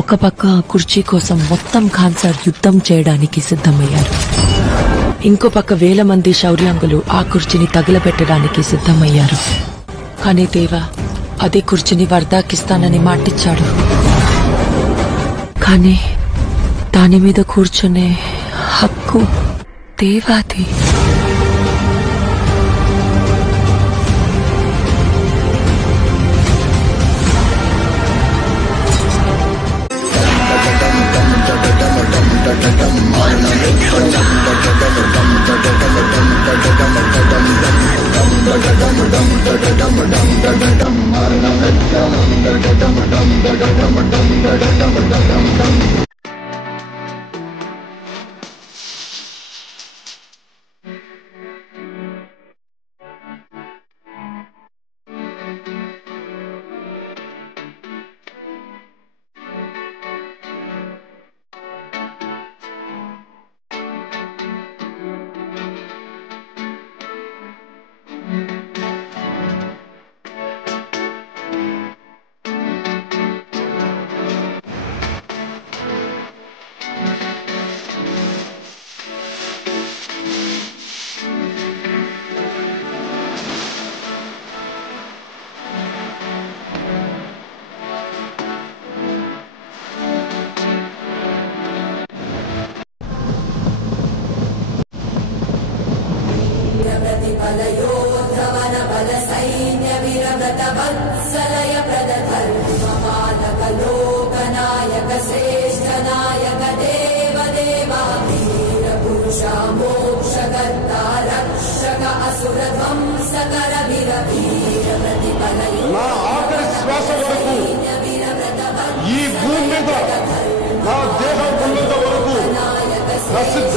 ఒక పక్క కుర్చీ కోసం మొత్తం ఖాన్సార్ యుద్ధం చేయడానికి సిద్ధమయ్యారు. ఇంకో పక్క వేల మంది శౌర్యాంగులు ఆ కుర్చీని తగలబెట్టడానికి సిద్ధమయ్యారు. కానీ దేవా అదే కుర్చీని వర్దాకిస్తానని మాటిచ్చాడు. కానీ దాని మీద కూర్చునే హక్కు దేవాది. నా ఆఖరి శ్వాస వరకు ఈ భూమి మీద నా దేహం ఉన్నంత వరకు ప్రసిద్ధి